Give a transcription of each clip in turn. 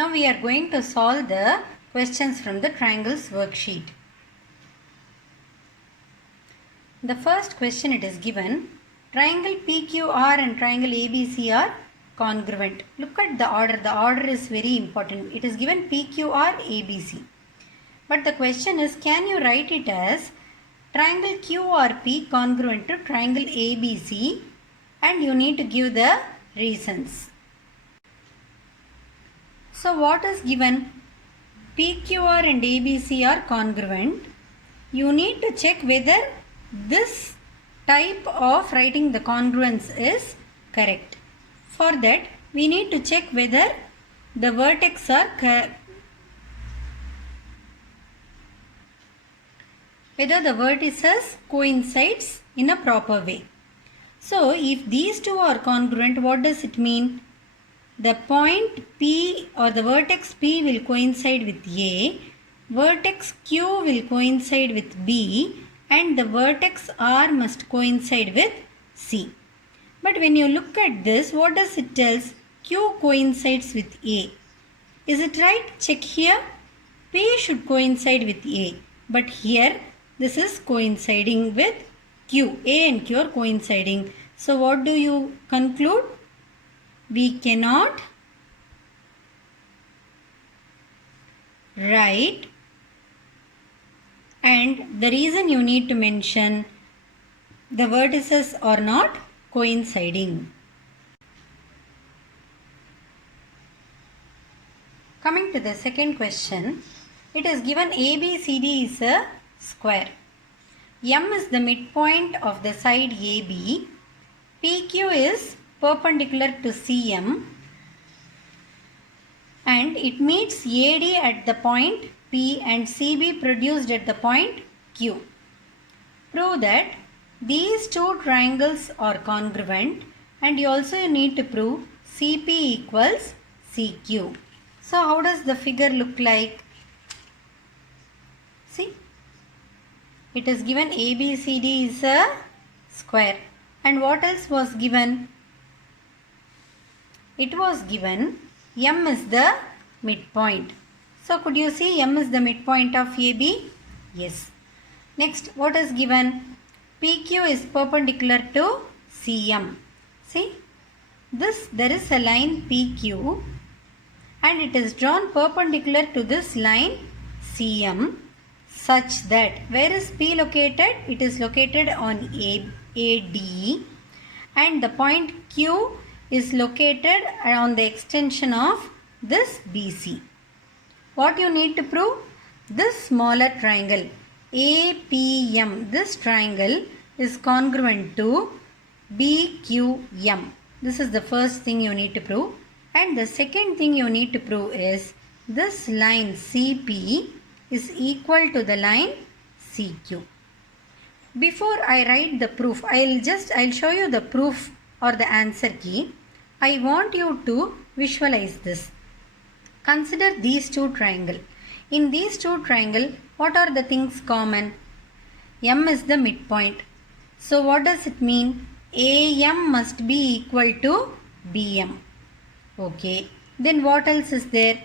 Now we are going to solve the questions from the triangles worksheet. The first question, it is given, triangle PQR and triangle ABC are congruent. Look at the order. The order is very important. It is given PQR ABC. But the question is, can you write it as triangle QRP congruent to triangle ABC, and you need to give the reasons. So what is given? PQR and ABC are congruent. You need to check whether this type of writing the congruence is correct. For that, we need to check whether the vertex are whether the vertices coincides in a proper way. So, if these two are congruent, what does it mean? The point P or the vertex P will coincide with A, vertex Q will coincide with B, and the vertex R must coincide with C. But when you look at this, what does it tell? Q coincides with A. Is it right? Check here. P should coincide with A. But here, this is coinciding with Q. A and Q are coinciding. So what do you conclude? We cannot write, and the reason you need to mention, the vertices are not coinciding. Coming to the second question, it is given ABCD is a square. M is the midpoint of the side AB. PQ is perpendicular to CM, and it meets AD at the point P and CB produced at the point Q. Prove that these two triangles are congruent, and you also need to prove CP equals CQ. So how does the figure look like? See, it is given ABCD is a square. And what else was given? It was given M is the midpoint. So could you see M is the midpoint of AB? Yes. Next, what is given? PQ is perpendicular to CM. See, there is a line PQ, and it is drawn perpendicular to this line CM, such that, where is P located? It is located on AD, and the point Q is located on the extension of this BC. What you need to prove? This smaller triangle APM, this triangle is congruent to BQM. This is the first thing you need to prove. And the second thing you need to prove is this line CP is equal to the line CQ. Before I write the proof, I'll show you the proof or the answer key. I want you to visualize this. Consider these two triangles. In these two triangles, what are the things common? M is the midpoint. So what does it mean? AM must be equal to BM. Okay. Then what else is there?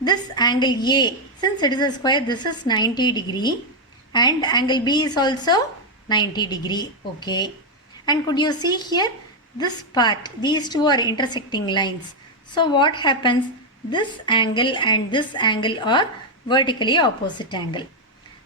This angle A, since it is a square, this is 90 degree, and angle B is also 90 degree. Okay. And could you see here? This part, these two are intersecting lines. So what happens? This angle and this angle are vertically opposite angle.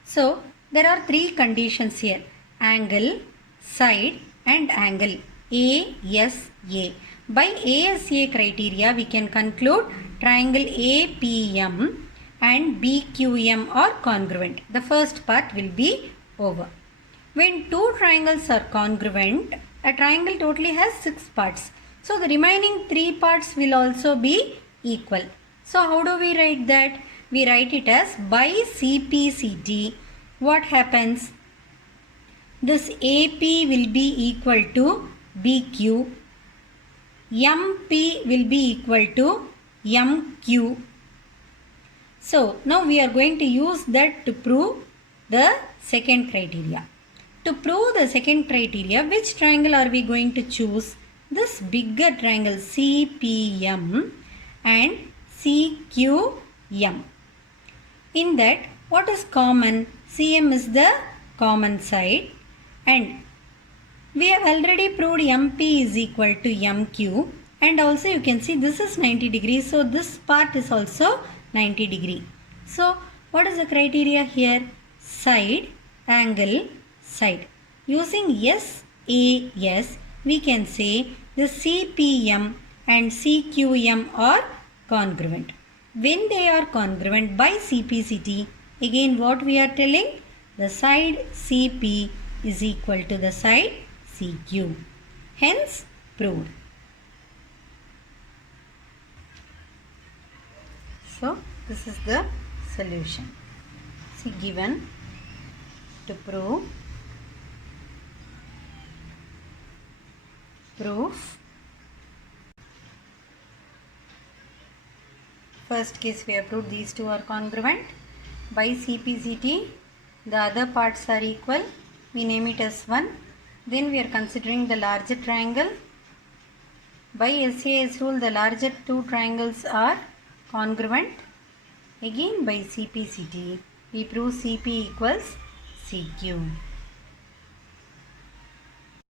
So there are three conditions here: angle, side, and angle ASA. By ASA criteria, we can conclude triangle APM and BQM are congruent. The first part will be over. When two triangles are congruent, a triangle totally has 6 parts. So the remaining 3 parts will also be equal. So how do we write that? We write it as by CPCT. What happens? This AP will be equal to BQ. MP will be equal to MQ. So now we are going to use that to prove the second criteria. To prove the second criteria, which triangle are we going to choose? This bigger triangle CPM and CQM. In that, what is common? CM is the common side, and we have already proved MP is equal to MQ, and also you can see this is 90 degrees, so this part is also 90 degree. So what is the criteria here? Side, angle, side. Using SAS, we can say the CPM and CQM are congruent. When they are congruent by CPCT, again what we are telling? The side CP is equal to the side CQ. Hence proved. So this is the solution. See, given to prove proof. First case we have proved these two are congruent. By CPCT, the other parts are equal. We name it as 1. Then we are considering the larger triangle. By SAS rule, the larger two triangles are congruent. Again by CPCT, we prove CP equals CQ.